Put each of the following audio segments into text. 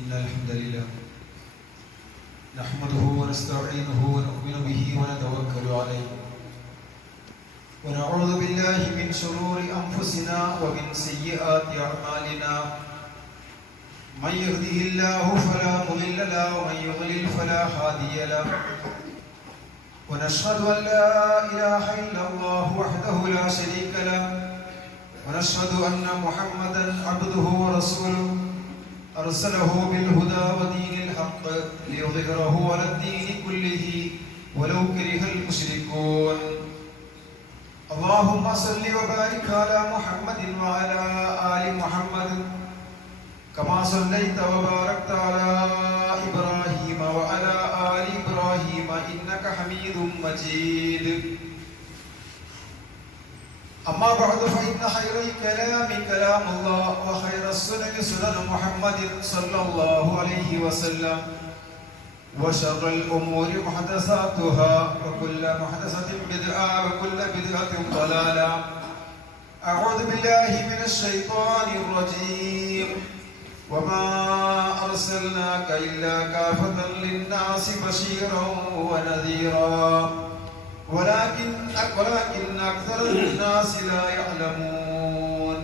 إن الحمد لله نحمده ونستعينه ونؤمن به ونتوكل عليه ونعوذ بالله من شرور أنفسنا ومن سيئات أعمالنا من يهده الله فلا مضل له ومن يضلل فلا هادي له ونشهد أن لا إله إلا الله وحده لا شريك له ونشهد أن محمدا عبده ورسوله أرسله بالهدى ودين الحق ليظهره على الدين كله ولو كره المشركون اللهم صل وبارك على محمد وعلى آل محمد كما صليت وباركت على إبراهيم وعلى آل إبراهيم إنك حميد مجيد أما بعد فإن خير الكلام كلام الله وخير السنن سنن محمد صلى الله عليه وسلم وشر الأمور محدثاتها وكل محدثة بدعة وكل بدعة ضلالة أعوذ بالله من الشيطان الرجيم وما أرسلناك إلا كافة للناس بشيرا ونذيرا ولكن أكثر الناس لا يعلمون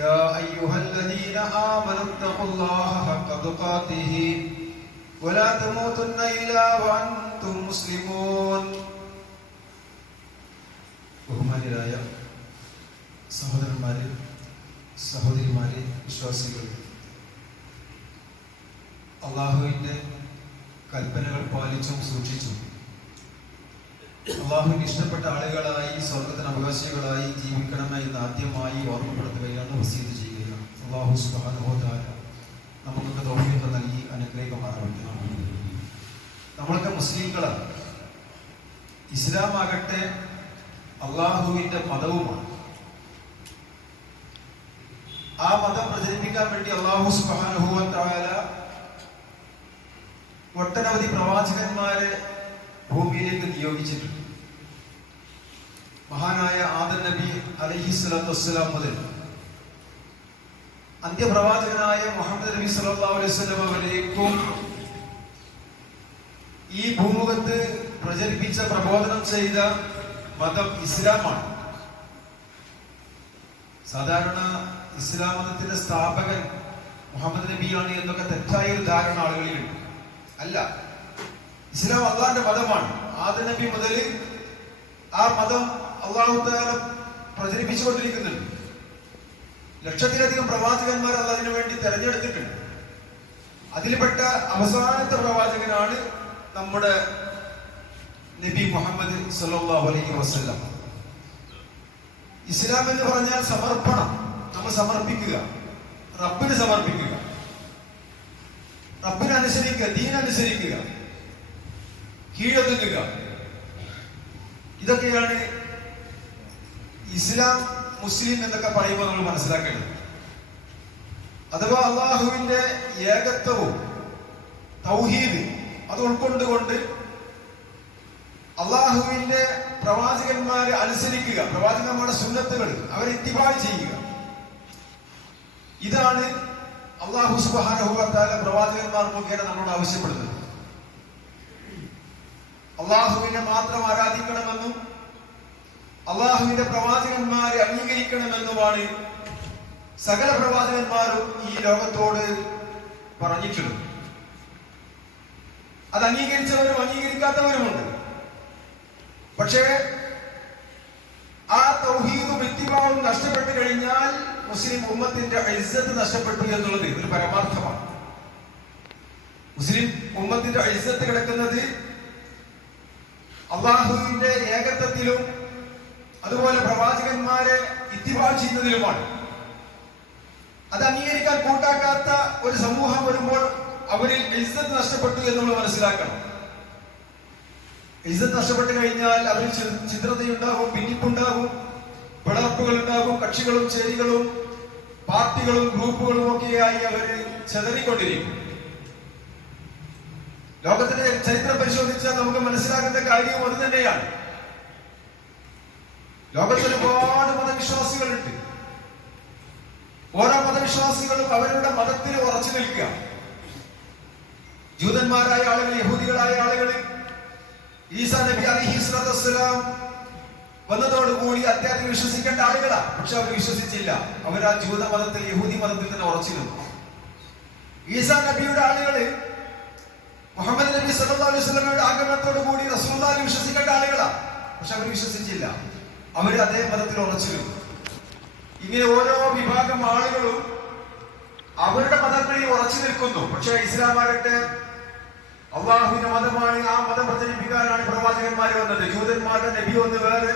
يا أيها الذين آمنوا اتقوا الله حق تقاته ولا تموتن إلا وأنتم مسلمون ബഹുമാന്യരായ സഹോദരന്മാരെ സഹോദരിമാരെ വിശ്വാസികൾ അള്ളാഹുവിൻ്റെ കൽപ്പനകൾ പാലിച്ചും സൂക്ഷിച്ചും അള്ളാഹുവിന് ഇഷ്ടപ്പെട്ട ആളുകളായി സ്വർഗത്തിന് അവകാശികളായി ജീവിക്കണമെന്ന് ആദ്യമായി ഓർമ്മപ്പെടുത്തുകയാണ് വസീയത്ത് ചെയ്യുകയാണ്. അള്ളാഹു സുബ്ഹാനഹു വ തആല നമുക്കൊക്കെ തൗഫീഖ് നൽകി അനുഗ്രഹിക്കുമാറാവട്ടെ. നമ്മളൊക്കെ മുസ്ലിംകളാണ്. ഇസ്ലാമാകട്ടെ അള്ളാഹുവിൻ്റെ മതവുമാണ്. ആ മതം പ്രചരിപ്പിക്കാൻ വേണ്ടി അള്ളാഹു സുബ്ഹാനഹു വ തആല ഒട്ടനവധി പ്രവാചകന്മാരെ ഭൂമിയിലേക്ക് നിയോഗിച്ചിട്ടുണ്ട്. മഹാനായ ആദം നബി അലൈഹിസ്സലാത്തു വസ്സലാം മുതൽ അന്ത്യപ്രവാചകനായ മുഹമ്മദ് നബി സല്ലല്ലാഹു അലൈഹി വസല്ലം വരേക്കും ഈ ഭൂമുഖത്ത് പ്രചരിപ്പിച്ച പ്രബോധനം ചെയ്ത മതം ഇസ്ലാമാണ്. സാധാരണ ഇസ്ലാം മതത്തിന്റെ സ്ഥാപകൻ മുഹമ്മദ് നബിയാണ് എന്നൊക്കെ തെറ്റായ ഒരു ധാരണ ആളുകളിലുണ്ട്. അല്ല, ഇസ്ലാം അള്ളാഹിന്റെ മതമാണ്. ആദം നബി മുതൽ ആ മതം അള്ളാഹു തആല പ്രചരിപ്പിച്ചുകൊണ്ടിരിക്കുന്നുണ്ട്. ലക്ഷത്തിലധികം പ്രവാചകന്മാർ അള്ളാഹിന് വേണ്ടി തെരഞ്ഞെടുത്തിട്ടുണ്ട്. അതിൽപ്പെട്ട അവസാനത്തെ പ്രവാചകനാണ് നമ്മുടെ നബി മുഹമ്മദ് സല്ലല്ലാഹു അലൈഹി വസല്ലം. ഇസ്ലാം എന്ന് പറഞ്ഞാൽ സമർപ്പണം. നമ്മൾ സമർപ്പിക്കുക, റബ്ബിന് സമർപ്പിക്കുക, റബ്ബിനനുസരിക്കുക, ദീനനുസരിക്കുക, കീഴൊതുങ്ങുക. ഇതൊക്കെയാണ് ഇസ്ലാം മുസ്ലിം എന്നൊക്കെ പറയുമ്പോൾ നമ്മൾ മനസ്സിലാക്കേണ്ടത്. അഥവാ അള്ളാഹുവിന്റെ ഏകത്വവും തൗഹീദ് അത് ഉൾക്കൊണ്ടുകൊണ്ട് അള്ളാഹുവിന്റെ പ്രവാചകന്മാരെ അനുസരിക്കുക, പ്രവാചകന്മാരുടെ സുന്നത്തുകൾ അവരെ ഇത്തിബാ ചെയ്യുക. ഇതാണ് അള്ളാഹു സുബ്ഹാനഹു വ തആല പ്രവാചകന്മാർ മുഖേന നമ്മളോട് ആവശ്യപ്പെടുന്നത്. അള്ളാഹുവിനെ മാത്രം ആരാധിക്കണമെന്നും അള്ളാഹുവിന്റെ പ്രവാചകന്മാരെ അംഗീകരിക്കണമെന്നുമാണ് സകല പ്രവാചകന്മാരും ഈ ലോകത്തോട് പറഞ്ഞിട്ടുള്ളത്. അത് അംഗീകരിച്ചവരും അംഗീകരിക്കാത്തവരുമുണ്ട്. പക്ഷേ ആ തൗഹീദും ഇത്തിബാഉം നഷ്ടപ്പെട്ടു കഴിഞ്ഞാൽ മുസ്ലിം ഉമ്മത്തിന്റെ ഇസ്സത്ത് നഷ്ടപ്പെട്ടു എന്നുള്ളത് ഒരു പരമാർത്ഥമാണ്. മുസ്ലിം ഉമ്മത്തിന്റെ ഇസ്സത്ത് കിടക്കുന്നത് അള്ളാഹുവിന്റെ ഏകത്വത്തിലും അതുപോലെ പ്രവാചകന്മാരെ ഇത്തിബാ ചെയ്യുന്നതിലുമാണ്. അത് അംഗീകരിക്കാൻ കൂട്ടാക്കാത്ത ഒരു സമൂഹം വരുമ്പോൾ അവരിൽ ഇസ്സത്ത് നഷ്ടപ്പെട്ടു എന്നുള്ളത് മനസ്സിലാക്കണം. ഇസ്സത്ത് നഷ്ടപ്പെട്ടു കഴിഞ്ഞാൽ അവരിൽ ചിത്രതയുണ്ടാകും, ഭിന്നിപ്പുണ്ടാകും, പിളർപ്പുകൾ ഉണ്ടാകും, കക്ഷികളും ചേരികളും പാർട്ടികളും ഗ്രൂപ്പുകളും ഒക്കെയായി അവര് ചെതറിക്കൊണ്ടിരിക്കും. ലോകത്തിന്റെ ചരിത്രം പരിശോധിച്ചാൽ നമുക്ക് മനസ്സിലാക്കുന്ന കാര്യവും അത് തന്നെയാണ്. ലോകത്തിൽ ഒരുപാട് മതവിശ്വാസികളുണ്ട്. ഓരോ മതവിശ്വാസികളും അവരുടെ മതത്തിൽ ഉറച്ചു നിൽക്കുക. ജൂതന്മാരായ ആളുകൾ, യഹൂദികളായ ആളുകൾ ഈസാ നബി അലൈഹിസ്സലാത്തു വസ്സലാം വന്നതോടുകൂടി അദ്ദേഹത്തെ വിശ്വസിക്കേണ്ട ആളുകളാണ്. പക്ഷെ അവർ വിശ്വസിച്ചില്ല. അവർ ആ ജൂത മതത്തിൽ, യഹൂദി മതത്തിൽ തന്നെ ഉറച്ചു നിന്നു. ഈസാ നബിയുടെ ആളുകള് മുഹമ്മദ് നബി സല്ലല്ലാഹു അലൈഹി വസല്ലമയുടെ ആഗമനത്തോടു കൂടി റസൂലുള്ളാഹിനെ വിശ്വസിക്കേണ്ട ആളുകളാണ്. പക്ഷെ അവർ വിശ്വസിച്ചില്ല. അവർ അതേ മതത്തിൽ ഉറച്ചു നിന്നു. ഇങ്ങനെ ഓരോ വിഭാഗം ആളുകളും അവരുടെ മതങ്ങളിൽ ഉറച്ചു നിൽക്കുന്നു. പക്ഷെ ഇസ്ലാമാകട്ടെ അള്ളാഹുവിന്റെ മതമാണ്, ആ മതം പ്രചരിപ്പിക്കാനാണ് പ്രവാചകന്മാർ വന്നത്. ജൂതന്മാരുടെ നബി ഒന്ന് വേറെ,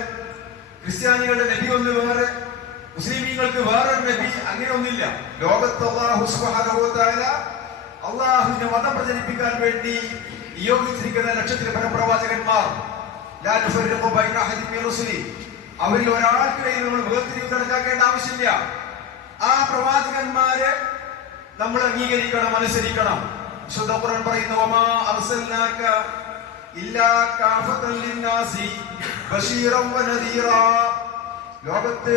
ക്രിസ്ത്യാനികളുടെ നബി ഒന്ന് വേറെ, മുസ്ലിമീങ്ങൾക്ക് വേറൊരു നബി, അങ്ങനെ ഒന്നില്ല. ലോകത്ത് അല്ലാഹു സുബ്ഹാനഹു വ തആല അള്ളാഹുവിന്റെ മതം പ്രചരിപ്പിക്കാൻ വേണ്ടി നിയോഗിച്ചിരിക്കുന്ന ലക്ഷത്തിൽപ്പെട്ട പ്രവാചകന്മാർ, ലാ നുഫർരിഖു ബൈന അഹദിൻ മിൻ റുസുലി, അവരിൽ ഒരാൾക്കിടയിൽ നമ്മൾ വേർതിരിവ് കണക്കാക്കേണ്ട ആവശ്യമില്ല. ആ പ്രവാചകന്മാരെ നമ്മൾ അംഗീകരിക്കണം, അനുസരിക്കണം. വിശുദ്ധ ഖുർആൻ പറയുന്നു, വമാ അർസൽനാക ഇല്ലാ കാഫത്തൻ ലിന്നാസി ബശീറൻ വനദീറാ. ലോകത്ത്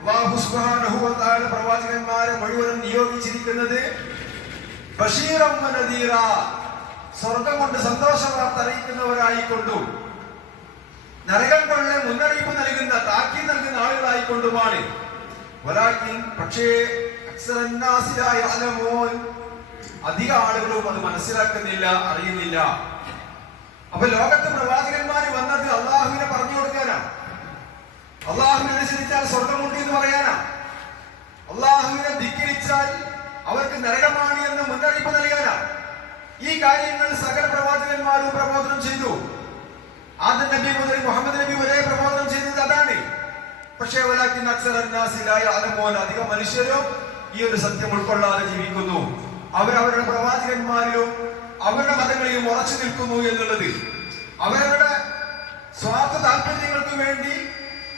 അല്ലാഹു സുബ്ഹാനഹു വ തആല പ്രവാചകന്മാരെ മുഴുവനും നിയോഗിച്ചിരിക്കുന്നത് ബശീറൻ വനദീറാ, സ്വർഗ്ഗം കൊണ്ട് സന്തോഷ വാർത്ത അറിയിക്കുന്നവരായിക്കൊണ്ടും നരകം കൊണ്ട് മുന്നറിയിപ്പ് നൽകുന്ന, താക്കീത് നൽകുന്ന ആളുകളായിക്കൊണ്ടുമാണ്. പക്ഷേ അധിക ആളുകളും അത് മനസ്സിലാക്കുന്നില്ല, അറിയുന്നില്ല. അപ്പൊ ലോകത്ത് പ്രവാചകന്മാര് വന്നത് അള്ളാഹുവിനെ പറഞ്ഞു കൊടുക്കാനാ, അള്ളാഹുവിനെ അനുസരിച്ചാൽ സ്വർഗമുണ്ട് എന്ന് പറയാനാ, അള്ളാഹുവിനെ ധിക്കരിച്ചാൽ അവർക്ക് നരകമാണ് എന്ന് മുന്നറിയിപ്പ് നൽകാനാ. ഈ കാര്യങ്ങൾ സകല പ്രവാചകന്മാരും പ്രബോധനം ചെയ്തു. ആദം നബി മുതൽ മുഹമ്മദ് നബി വരെ പ്രബോധനം ചെയ്തത് അതാണ്. പക്ഷേ അധികം മനുഷ്യരും ഈ ഒരു സത്യം ഉൾക്കൊള്ളാതെ ജീവിക്കുന്നു. അവരവരുടെ പ്രവാചകന്മാരിലും അവരുടെ മതങ്ങളിലും ഉറച്ചു നിൽക്കുന്നു എന്നുള്ളത്, അവരവരുടെ സ്വാർത്ഥ താല്പര്യങ്ങൾക്ക് വേണ്ടി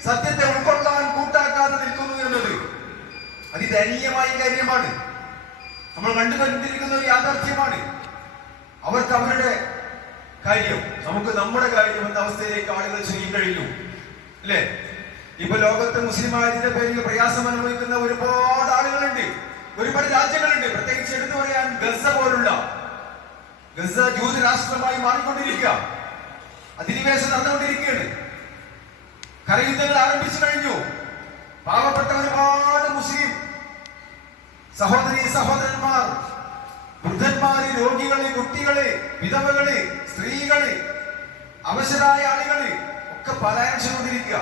സത്യത്തെ ഉൾക്കൊള്ളാൻ കൂട്ടാക്കാതെ നിൽക്കുന്നു എന്നത് അതിദയനീയമായ കാര്യമാണ്. നമ്മൾ കണ്ടുകൊണ്ടിരിക്കുന്ന ഒരു യാഥാർത്ഥ്യമാണ്. അവർക്ക് അവരുടെ കാര്യം, നമുക്ക് നമ്മുടെ കാര്യം എന്ന അവസ്ഥയിലേക്ക് ആളുകൾ ചുരുങ്ങിക്കഴിഞ്ഞു, അല്ലേ? ഇപ്പൊ ലോകത്ത് മുസ്ലിമായതിന്റെ പേരിൽ പ്രയാസം അനുഭവിക്കുന്ന ഒരുപാട് ആളുകളുണ്ട്, ഒരുപാട് രാജ്യങ്ങളുണ്ട്. പ്രത്യേകിച്ച് എടുത്തു പറയാൻ ഗസ പോലുള്ള, ഗസ ജൂത രാഷ്ട്രമായി മാറിക്കൊണ്ടിരിക്കുക, അധിനിവേശം നടന്നുകൊണ്ടിരിക്കുകയാണ്. കരയുദ്ധങ്ങൾ ആരംഭിച്ചു കഴിഞ്ഞു. പാവപ്പെട്ട ഒരുപാട് മുസ്ലിം സഹോദരീ സഹോദരന്മാർ, വൃദ്ധന്മാര്, രോഗികള്, കുട്ടികള്, വിധവകള്, സ്ത്രീകള്, അവശരായ ആളുകള് ഒക്കെ പലായനം ചെയ്തുകൊണ്ടിരിക്കുക.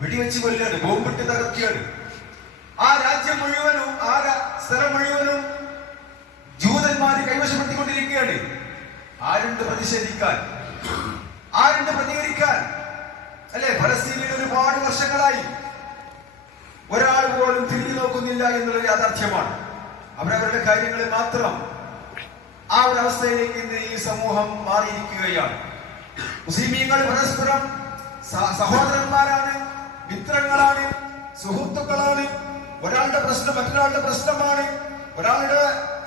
വെടിവെച്ച് കൊല്ലുകയാണ്, ബോംബിട്ട് തകർക്കുകയാണ്. ആ രാജ്യം മുഴുവനും, ആ സ്ഥലം മുഴുവനും ജൂതന്മാര് കൈവശപ്പെടുത്തിക്കൊണ്ടിരിക്കുകയാണ്. ആരുണ്ട് പ്രതിഷേധിക്കാൻ? ആരുണ്ട് പ്രതികരിക്കാൻ? അല്ലെ? ഫലസ്തീനിൽ ഒരുപാട് വർഷങ്ങളായി ഒരാൾ പോലും തിരിഞ്ഞു നോക്കുന്നില്ല എന്നുള്ളത് യാഥാർത്ഥ്യമാണ്. അവരവരുടെ കാര്യങ്ങളിൽ മാത്രം ആ ഒരു അവസ്ഥയിലേക്ക് ഇന്ന് ഈ സമൂഹം മാറിയിരിക്കുകയാണ്. മുസ്ലിമീങ്ങൾ പരസ്പരം സഹോദരന്മാരാണ്, മിത്രങ്ങളാണ്, സുഹൃത്തുക്കളാണ്. ഒരാളുടെ പ്രശ്നം മറ്റൊരാളുടെ പ്രശ്നമാണ്, ഒരാളുടെ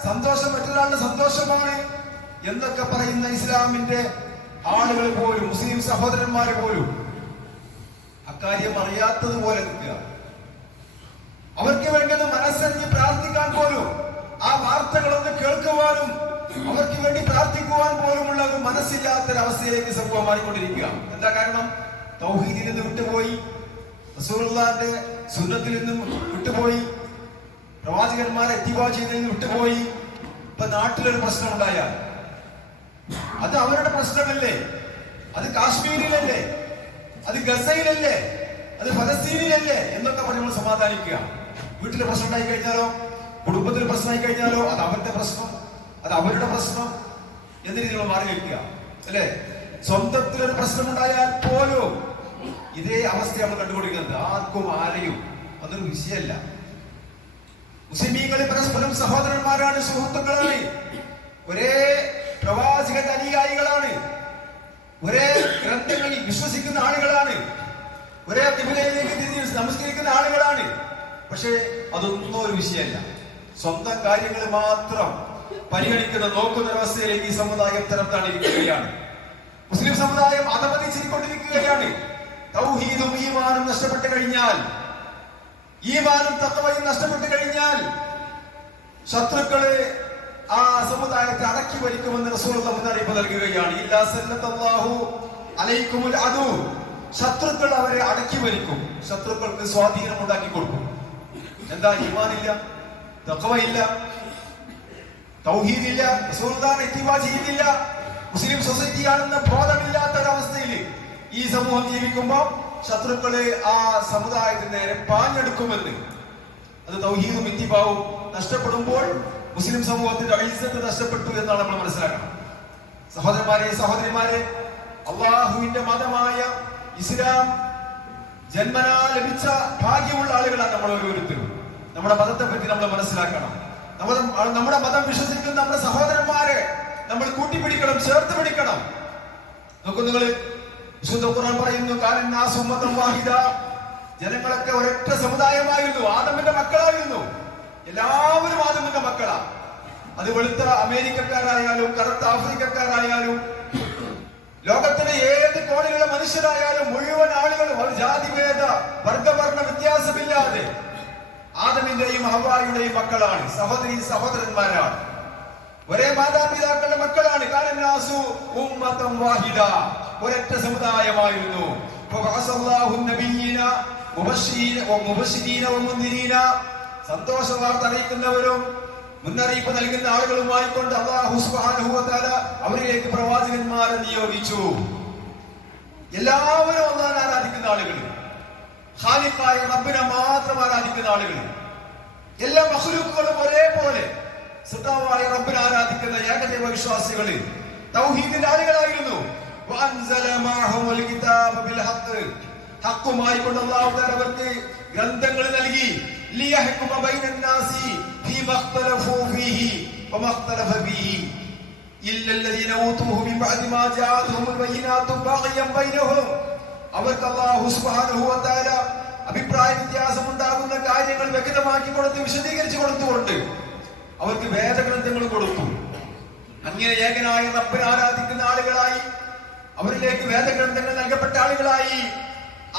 സന്തോഷം മറ്റൊരാളുടെ സന്തോഷമാണ് എന്നൊക്കെ പറയുന്ന ഇസ്ലാമിന്റെ ആളുകൾ പോലും, മുസ്ലിം സഹോദരന്മാരെ പോലും അക്കാര്യം അറിയാത്തതുപോലെ നിൽക്കുക. അവർക്ക് വേണ്ടത് മനസ്സറിഞ്ഞ് പ്രാർത്ഥിക്കാൻ പോലും, ആ വാർത്തകളൊന്ന് കേൾക്കുവാനും അവർക്ക് വേണ്ടി പ്രാർത്ഥിക്കുവാൻ പോലുമുള്ള ഒരു മനസ്സില്ലാത്തൊരവസ്ഥയിലേക്ക് സമൂഹം മാറിക്കൊണ്ടിരിക്കുക. എന്താ കാരണം? തൗഹീദിൽ നിന്ന് വിട്ടുപോയി, റസൂലുള്ളാഹിന്റെ സുന്നത്തിൽ നിന്നും വിട്ടുപോയി, പ്രവാചകന്മാരെ ഇത്തിബാ ചെയ്തതിൽ നിന്ന് വിട്ടുപോയി. ഇപ്പൊ നാട്ടിലൊരു പ്രശ്നം ഉണ്ടായാൽ അത് അവരുടെ പ്രശ്നമല്ലേ? അത് കാശ്മീരിലല്ലേ? അത് ഗസയിലല്ലേ? അത് ഫലസ്തീനിലല്ലേ എന്നൊക്കെ പറഞ്ഞ് സമാധാനിക്കുക. വീട്ടിലെ പ്രശ്നം ഉണ്ടായി കഴിഞ്ഞാലോ, കുടുംബത്തിൽ പ്രശ്നമായി കഴിഞ്ഞാലോ അത് അവരുടെ പ്രശ്നം, അത് അവരുടെ പ്രശ്നം എന്ന രീതിയിൽ മാറി വയ്ക്കുക, അല്ലെ? സ്വന്തത്തിലൊരു പ്രശ്നമുണ്ടായാൽ പോലും ഇതേ അവസ്ഥയാണ് കണ്ടുകൊണ്ടിരിക്കുന്നത്. ആർക്കും ആരെയും അതൊരു വിഷയമല്ല. മുസ്ലിമീങ്ങൾ പരസ്പരം സഹോദരന്മാരാണ്, സുഹൃത്തുക്കളാണ്, ഒരേ പ്രവാചകന്റെ അനുയായികളാണ്, ഒരേ ഗ്രന്ഥങ്ങളിൽ വിശ്വസിക്കുന്ന ആളുകളാണ്, ഒരേ ഖിബലയിലേക്ക് തിരിഞ്ഞ് നമസ്കരിക്കുന്ന ആളുകളാണ്. പക്ഷേ അതൊന്നും ഒരു വിഷയമല്ല. സ്വന്തം കാര്യങ്ങൾ മാത്രം പരിഗണിക്കുന്ന, നോക്കുന്ന ഒരവസ്ഥയിലേക്ക് ഈ സമുദായം തരംതാണിരിക്കുകയാണ്. മുസ്ലിം സമുദായം അധപതിച്ചിരിക്കൊണ്ടിരിക്കുകയാണ്. തൗഹീദും ഈമാനും നഷ്ടപ്പെട്ടു കഴിഞ്ഞാൽ ഈമാനും തഖ്വയും നഷ്ടപ്പെട്ടു കഴിഞ്ഞാൽ ശത്രുക്കളെ ആ സമുദായത്തെ അടക്കി ഭരിക്കുമെന്ന് റസൂലുള്ളാഹി മുന്നറിയിപ്പ് നൽകുകയാണ്. ഇല്ലാ സല്ലല്ലാഹു അലൈക്കുമുൽ അദു, ശത്രുക്കൾ അവരെ അടക്കി ഭരിക്കും, ശത്രുക്കൾക്ക് സ്വാധീനം ഉണ്ടാക്കി കൊടുക്കും. എന്താ? ഈമാനില്ല, തഖ്വയില്ല, തൗഹീദില്ല, റസൂലുള്ളാഹിനെ ഇത്തിബാ ചെയ്യുന്നില്ല, മുസ്ലിം സൊസൈറ്റിയാണെന്ന ബോധമില്ലാത്ത ഒരവസ്ഥയിൽ ഈ സമൂഹം ജീവിക്കുമ്പോൾ ശത്രുക്കളെ ആ സമുദായത്തിന് നേരെ പാഞ്ഞെടുക്കുമെന്ന്. അത് തൗഹീദും ഇത്തിബാവും നഷ്ടപ്പെടുമ്പോൾ മുസ്ലിം സമൂഹത്തിന്റെ ഇസ്സത്ത് നഷ്ടപ്പെട്ടു എന്നാണ് നമ്മൾ മനസ്സിലാക്കണം. സഹോദരന്മാരെ, സഹോദരിമാരെ, അള്ളാഹുവിന്റെ മതമായ ഇസ്ലാം ജന്മനാ ലഭിച്ച ഭാഗ്യമുള്ള ആളുകളാണ് നമ്മൾ ഓരോരുത്തരും. നമ്മുടെ മതത്തെ പറ്റി നമ്മൾ മനസ്സിലാക്കണം. നമ്മുടെ മതം വിശ്വസിക്കുന്ന നമ്മുടെ സഹോദരന്മാരെ നമ്മൾ കൂട്ടിപ്പിടിക്കണം, ചേർത്ത് പിടിക്കണം. നോക്കൂ, നിങ്ങൾ വിശുദ്ധ ഖുർആൻ പറയുന്നു, കാനന്നാസു ഉമ്മത്തൻ വാഹിദ, ജനങ്ങളൊക്കെ ഒരൊറ്റ സമുദായമായിരുന്നു, ആദമിന്റെ മക്കളായിരുന്നു. എല്ലാവരും ആദമിന്റെ മക്കളാ. അത് വെളുത്ത അമേരിക്കക്കാരായാലും കറുത്ത ആഫ്രിക്കക്കാരായാലും ലോകത്തിലെ ഏത് കോണിലുള്ള മനുഷ്യരായാലും മുഴുവൻ ആളുകളും ഒരു ജാതിഭേദ വർഗവർണ്ണ വ്യത്യാസമില്ലാതെ ആദമിന്റെയും ഹവ്വായുടെയും മക്കളാണ്, സഹോദരന്മാരാണ്, ഒരേ മാതാപിതാക്കളുടെ മക്കളാണ്. കാനന്നാസു ഉമ്മത്തൻ വാഹിദ, ഒരൊറ്റ സമുദായമായിരുന്നു. സന്തോഷ വാർത്ത അറിയിക്കുന്നവരും മുന്നറിയിപ്പ് നൽകുന്ന ആളുകളുമായി കൊണ്ട് അല്ലാഹു സുബ്ഹാനഹു വ തആല അവരിലേക്ക് പ്രവാചകന്മാരെ നിയോഗിച്ചു. എല്ലാവരും അല്ലാഹുവിനെ ആരാധിക്കുന്ന ആളുകൾ, ഖാലിഖായ റബ്ബിനെ മാത്രം ആരാധിക്കുന്ന ആളുകൾ, എല്ലാ മഖ്ലൂഖുകളും ഒരേപോലെ സൃഷ്ടാവായ റബ്ബിനെ ആരാധിക്കുന്ന ഏകദൈവ വിശ്വാസികൾ, തൗഹീദിന്റെ ആളുകളായിരുന്നു. ഹഖുമായി കൊണ്ട് അല്ലാഹു തആല അവർക്ക് ഗ്രന്ഥങ്ങൾ നൽകി. ലിയഹ്കുമ ബൈനന്നാസി ഫീമാ ഇഖ്തലഫൂ ഫീഹി വമാ ഇഖ്തലഫ ഫീഹി ഇല്ലല്ലദീന ഊതൂഹു മിൻ ബഅദി മാ ജാഅതുഹുൽ ബയ്യിനാതു ബഗ്യൻ ബൈനഹും. അവർക്ക് അല്ലാഹു സുബ്ഹാനഹു വ തആല അഭിപ്രായ വ്യത്യാസം ഉണ്ടാകുന്ന കാര്യങ്ങൾ വ്യക്തമാക്കി കൊടുത്ത് വിശദീകരിച്ചു കൊടുത്തുകൊണ്ട് അവർക്ക് വേദഗ്രന്ഥങ്ങൾ കൊടുത്തു. അങ്ങനെ ഏകനായ റബ്ബിനെ ആരാധിക്കുന്ന ആളുകളായി, അവരിലേക്ക് വേദഗ്രന്ഥങ്ങൾ നൽകപ്പെട്ട ആളുകളായി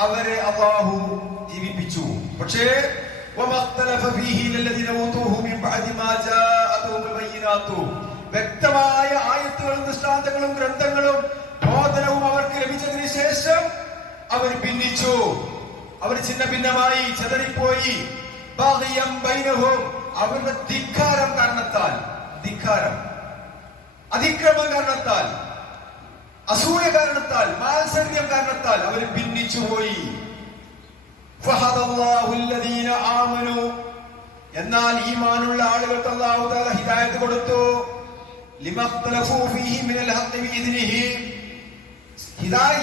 അവരെ അല്ലാഹു ജീവിപ്പിച്ചു. പക്ഷേ വ്യക്തമായ ആയത്തുകളും ദൃഷ്ടാന്തങ്ങളും ഗ്രന്ഥങ്ങളും ബോധനവും അവർക്ക് ലഭിച്ചതിന് ശേഷം അവർ ഭിന്നിച്ചു, അവർ ഛിന്ന ഭിന്നമായി ചിതറിപ്പോയി. അവരുടെ ധിക്കാരം കാരണത്താൽ, അതിക്രമം കാരണത്താൽ, അസൂയ കാരണത്താൽ, മാത്സര്യം കാരണത്താൽ അവർ ഭിന്നിച്ചുപോയി. എന്നാൽ ഈമാനുള്ള ആളുകൾക്ക് അല്ലാഹു തആല ഹിദായത്ത് കൊടുത്തു.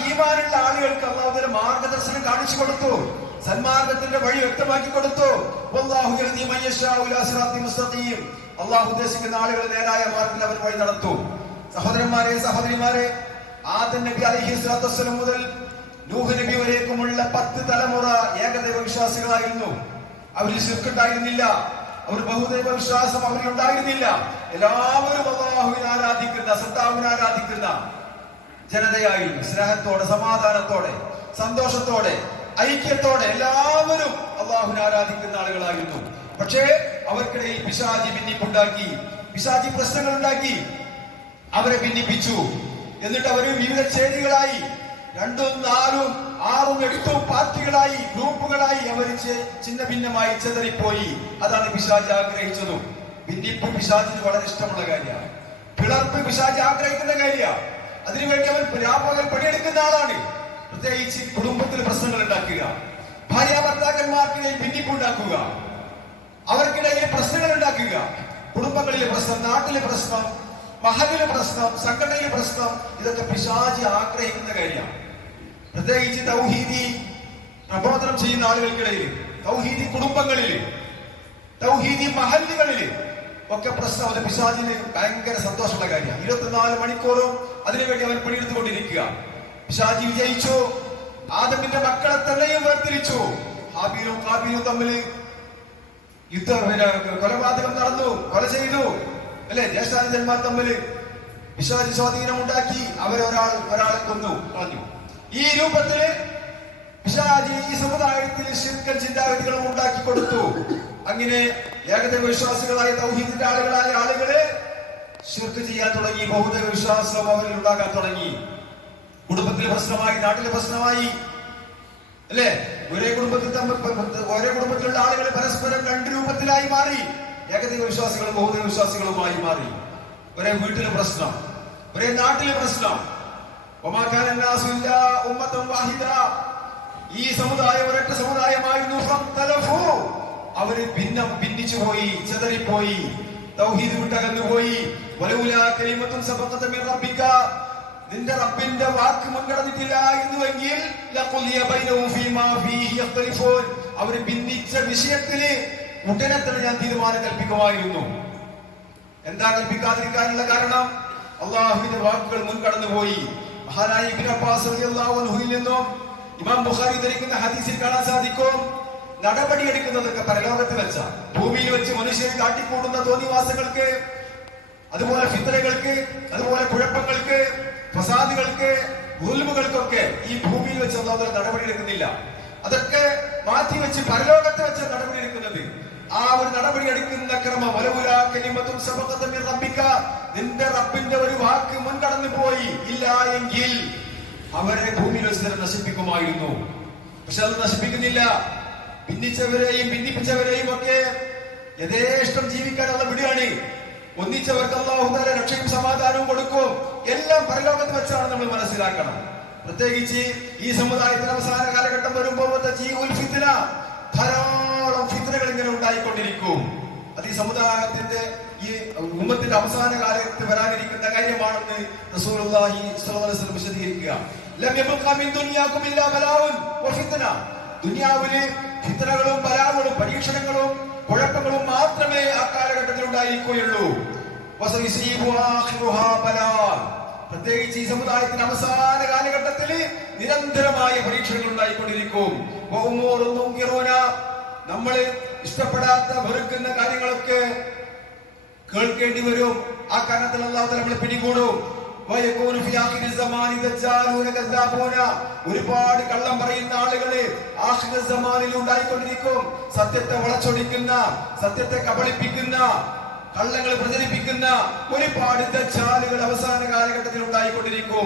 ഈമാനുള്ള ആളുകൾക്ക് അല്ലാഹു തആല മാർഗദർശനം കാണിച്ചു കൊടുത്തു, സന്മാർഗത്തിന്റെ വഴി വ്യക്തമാക്കി കൊടുത്തു. അല്ലാഹു ഉദ്ദേശിക്കുന്ന ആളുകൾ നേരായ മാർഗത്തിൽ അവർ വഴി നടത്തും. സഹോദരന്മാരെ, സഹോദരിമാരെ, ആദം നബി അലൈഹിസ്സലാത്തു വസ്സലാം മുതൽ നൂഹ് നബി വരേക്കുമുള്ള 10 തലമുറ ഏകദൈവ വിശ്വാസികളായിരുന്നു. അവരിൽ ശിർക്ക് ഉണ്ടായിരുന്നില്ല, അവർ ബഹുദൈവ വിശ്വാസം അവരിൽ ഉണ്ടായിരുന്നില്ല. എല്ലാവരും അല്ലാഹുവിനെ ആരാധിക്കുന്ന, സത്താവിനെ ആരാധിക്കുന്ന ജനതയായിരുന്നു. സ്നേഹത്തോടെ, സമാധാനത്തോടെ, സന്തോഷത്തോടെ, ഐക്യത്തോടെ എല്ലാവരും അല്ലാഹുവിനെ ആരാധിക്കുന്ന ആളുകളായിരുന്നു. പക്ഷേ അവർക്കിടയിൽ പിശാചി ഭിന്നിപ്പുണ്ടാക്കി, പിശാചി പ്രശ്നങ്ങൾ ഉണ്ടാക്കി, അവരെ ഭിന്നിപ്പിച്ചു. എന്നിട്ട് അവർ വിവിധ ചേരികളായി, 2, 4, 6, 8 പാർട്ടികളായി, ഗ്രൂപ്പുകളായി അവർ ചിന്ന ഭിന്നമായി ചെതറിപ്പോയി. അതാണ് പിശാച് ആഗ്രഹിച്ചതും. ഭിന്നിപ്പ് പിശാചിന് വളരെ ഇഷ്ടമുള്ള കാര്യമാണ്. പിളർപ്പ് പിശാച് ആഗ്രഹിക്കുന്ന കാര്യമാണ്. അതിനുവേണ്ടി അവൻ രാപ്പകൽ പണിയെടുക്കുന്ന ആളാണ്. പ്രത്യേകിച്ച് കുടുംബത്തിൽ പ്രശ്നങ്ങൾ ഉണ്ടാക്കുക, ഭാര്യ ഭർത്താക്കന്മാർക്കിടയിൽ ഭിന്നിപ്പുണ്ടാക്കുക, അവർക്കിടയിൽ പ്രശ്നങ്ങൾ ഉണ്ടാക്കുക, കുടുംബങ്ങളിലെ പ്രശ്നം, നാട്ടിലെ പ്രശ്നം, മഹലിലെ പ്രശ്നം, സംഘടനയിലെ പ്രശ്നം, ഇതൊക്കെ പിശാചി ആഗ്രഹിക്കുന്ന കാര്യമാണ്. പ്രത്യേകിച്ച് തൗഹീദി പ്രബോധനം ചെയ്യുന്ന ആളുകൾക്കിടയിൽ, തൗഹീദി കുടുംബങ്ങളിൽ, തൗഹീദി മഹല്ലുകളിൽ ഒക്കെ പ്രശ്നം. അത് പിശാചിന് ഭയങ്കര സന്തോഷമുള്ള കാര്യമാണ്. 24 മണിക്കൂറും അതിനുവേണ്ടി അവൻ പണിയെടുത്തുകൊണ്ടിരിക്കുക. പിശാചി വിജയിച്ചു. ആദമിന്റെ മക്കളെ തന്നെയും വേർതിരിച്ചു. ഹാബീലും കാബീലും തമ്മിൽ കൊലപാതകം നടന്നു, കൊല ചെയ്തു, അല്ലെ? ജ്യേഷ്ഠാനുജന്മാർ തമ്മിൽ പിശാചി സ്വാധീനം ഉണ്ടാക്കി അവരൊരാളെ കൊന്നു കളഞ്ഞു. ഈ രൂപത്തില് പിശാചി ഈ സമുദായത്തിൽ ശിർക്കൻ ചിന്താഗതികളും ഉണ്ടാക്കി കൊടുത്തു. അങ്ങനെ ഏകദൈവ വിശ്വാസികളായ തൗഹീദിന്റെ ആളുകളായ ആളുകളെ ശിർക്ക് ചെയ്യാൻ തുടങ്ങി. ബഹുദൈവ വിശ്വാസം അവരിൽ ഉണ്ടാകാൻ തുടങ്ങി. കുടുംബത്തിലെ പ്രശ്നമായി, നാട്ടിലെ പ്രശ്നമായി, അല്ലെ? ഒരേ കുടുംബത്തിലുള്ള ആളുകൾ പരസ്പരം രണ്ട് രൂപത്തിലായി മാറി. ഏകദൈവ വിശ്വാസികളും ബഹുദൈവ വിശ്വാസികളുമായി മാറി. ഒരേ വീട്ടിലെ പ്രശ്നം, ഒരേ നാട്ടിലെ പ്രശ്നം. ഈ സമുദായം ഒരൊറ്റ സമുദായമായിരുന്നു. അവര് ഭിന്നിച്ചു പോയി, ചെതറിപ്പോയി, തൗഹീദ് വിട്ടകന്നുപോയി. നിന്റെ റബ്ബിന്റെ വാക്ക് മുൻകടന്നിട്ടില്ല എന്നുവെങ്കിൽ അവര് ഭിന്നിച്ച വിഷയത്തില് ഉടനെ തന്നെ ഞാൻ തീരുമാനം കൽപ്പിക്കുമായിരുന്നു. എന്താ കൽപ്പിക്കാതിരിക്കാനുള്ള കാരണം? അള്ളാഹുവിന്റെ വാക്കുകൾ മുൻകടന്നുപോയി. മഹാനായ ഇബ്നു അബ്ബാസ് റളിയല്ലാഹു അൻഹുവിൽ നിന്നും ഇമാം ബുഖാരി ധരിക്കുന്ന ഹദീസിൽ കാണാൻ സാധിക്കും, നടപടിയെടുക്കുന്നതൊക്കെ പരലോകത്ത് വെച്ച, ഭൂമിയിൽ വെച്ച് മനുഷ്യർ കാട്ടിക്കൂടുന്ന തോന്നിവാസങ്ങൾക്ക്, അതുപോലെ ഫിത്നകൾക്ക്, അതുപോലെ കുഴപ്പങ്ങൾക്ക്, ഫസാദുകൾക്ക്, ദുൽമുകൾക്കൊക്കെ ഈ ഭൂമിയിൽ വെച്ച് അല്ലാഹു നടപടിയെടുക്കുന്നില്ല. അതൊക്കെ മാറ്റി വെച്ച് പരലോകത്ത് വെച്ച് നടപടിയെടുക്കുന്നത്. ആ ഒരു നടപടി എടുക്കുന്ന ക്രമം, നിന്റെ റബ്ബിന്റെ ഒരു വാക്ക് മുൻകടന്നു പോയി ഇല്ല എങ്കിൽ അവരെ ഭൂമിയിൽ വെച്ച് നശിപ്പിക്കുമായിരുന്നു. പക്ഷെ അത് നശിപ്പിക്കുന്നില്ല. ഭിന്നിച്ചവരെയും ഭിന്നിപ്പിച്ചവരെയും ഒക്കെ യഥേഷ്ടം ജീവിക്കാനുള്ള വിടുകയാണ്. ഒന്നിച്ചവർക്ക് അല്ലാഹു തആല രക്ഷയും സമാധാനവും കൊടുക്കും. എല്ലാം പരലോകത്ത് വെച്ചാണ് നമ്മൾ മനസ്സിലാക്കണം. പ്രത്യേകിച്ച് ഈ സമുദായത്തിന് അവസാന കാലഘട്ടം വരുമ്പോൾ ധാരാളം ഫിത്നകൾ ഇങ്ങനെ ഉണ്ടായിക്കൊണ്ടിരിക്കും. അത് ഈ സമുദായത്തിന്റെ, ഈ ഉമ്മത്തിന്റെ അവസാന കാലത്ത് വരാനിരിക്കുന്ന കാര്യമാണെന്ന് റസൂലുള്ളാഹി സ്വല്ലല്ലാഹു അലൈഹി വസല്ലം വിശദീകരിക്കുക. ദുനിയാവിലെ ഫിത്നകളും ബലാകളും പരീക്ഷണങ്ങളും കുഴപ്പങ്ങളും മാത്രമേ ആ കാലഘട്ടത്തിൽ ഉണ്ടായിരിക്കുകയുള്ളൂ. പ്രത്യേകിച്ച് ഈ സമുദായത്തിന്റെ അവസാന കാലഘട്ടത്തിൽ നിരന്തരമായ പരീക്ഷണങ്ങൾ ഉണ്ടായിക്കൊണ്ടിരിക്കും. നമ്മൾ ഇഷ്ടപ്പെടാത്ത വെറുക്കുന്ന കാര്യങ്ങളൊക്കെ കേൾക്കേണ്ടി വരും. ആ കാരണത്തിൽ അല്ലാഹു തആല നമ്മളെ പിടികൂടും. ഒരുപാട് കള്ളം പറയുന്ന ആളുകള് ആഖിറ സമാനിൽ ഉണ്ടായിക്കൊണ്ടിരിക്കും. സത്യത്തെ വളച്ചൊടിക്കുന്ന, സത്യത്തെ കബളിപ്പിക്കുന്ന, കള്ളങ്ങൾ പ്രചരിപ്പിക്കുന്ന ഒരുപാട് ദജ്ജാലുകൾ അവസാന കാലഘട്ടത്തിൽ ഉണ്ടായിക്കൊണ്ടിരിക്കും.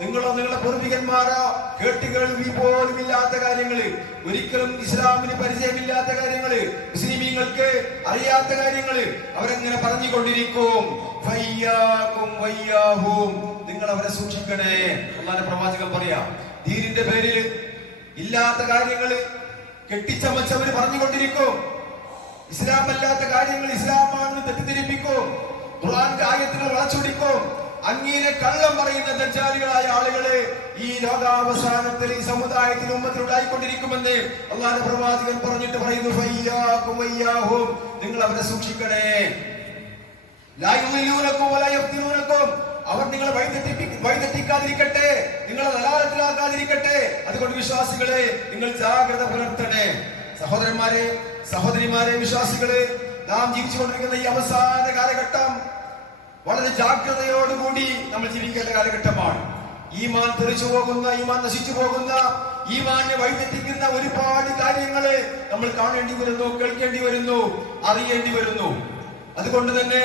നിങ്ങളോ നിങ്ങളുടെ പൂർവികന്മാരോ കേട്ടുകേൾവി പോലും ഇല്ലാത്ത കാര്യങ്ങള്, ഒരിക്കലും ഇസ്ലാമിന് പരിചയമില്ലാത്ത കാര്യങ്ങള്, മുസ്ലിമീങ്ങൾക്ക് അറിയാത്ത കാര്യങ്ങള് അവരെങ്ങനെ പറഞ്ഞുകൊണ്ടിരിക്കും. നിങ്ങൾ അവരെ സൂക്ഷിക്കണേ. അല്ലാഹുവിന്റെ പ്രവാചകൻ പറയാ, ദീനിന്റെ പേരിൽ ഇല്ലാത്ത കാര്യങ്ങള് കെട്ടിച്ചമച്ചവര് പറഞ്ഞുകൊണ്ടിരിക്കും. ഇസ്ലാം അല്ലാത്ത കാര്യങ്ങൾ ഇസ്ലാമാണെന്ന് തെറ്റിദ്ധരിപ്പിക്കും. ഖുർആന്റെ ആയത്തുകൾ വളച്ചൊടിക്കും. അങ്ങനെ കള്ളം പറയുന്ന ദജ്ജാലികളായ ആളുകളെ ഈ ലോകാവസാനത്തിൽ ഈ സമുദായത്തിൽ ഉമ്മത്തിൽ ഉണ്ടായിക്കൊണ്ടിരിക്കുമെന്ന് അല്ലാഹുവിന്റെ പ്രവാചകൻ പറഞ്ഞിട്ട് പറയുന്നു, നിങ്ങൾ അവരെ സൂക്ഷിക്കണേ. അവർ നിങ്ങളെ വഴിതെറ്റിക്കാതിരിക്കട്ടെ, നിങ്ങളെ ദലാലത്തിലാക്കാതിരിക്കട്ടെ. അതുകൊണ്ട് വിശ്വാസികളെ നിങ്ങൾ ജാഗ്രത പുലർത്തണേ. സഹോദരന്മാരെ, സഹോദരിമാരെ, വിശ്വാസികളെ, നാം ജീവിച്ചുകൊണ്ടിരിക്കുന്ന ഈ അവസാന കാലഘട്ടം വളരെ ജാഗ്രതയോടുകൂടി നമ്മൾ ജീവിക്കേണ്ട കാലഘട്ടമാണ്. ഈമാൻ തെറിച്ചു പോകുന്ന, ഈമാൻ നശിച്ചു പോകുന്ന, ഈമാനെ വഴിതെറ്റിക്കുന്ന ഒരുപാട് കാര്യങ്ങള് നമ്മൾ കാണേണ്ടി വരുന്നു, കേൾക്കേണ്ടി വരുന്നു, അറിയേണ്ടി വരുന്നു. അതുകൊണ്ട് തന്നെ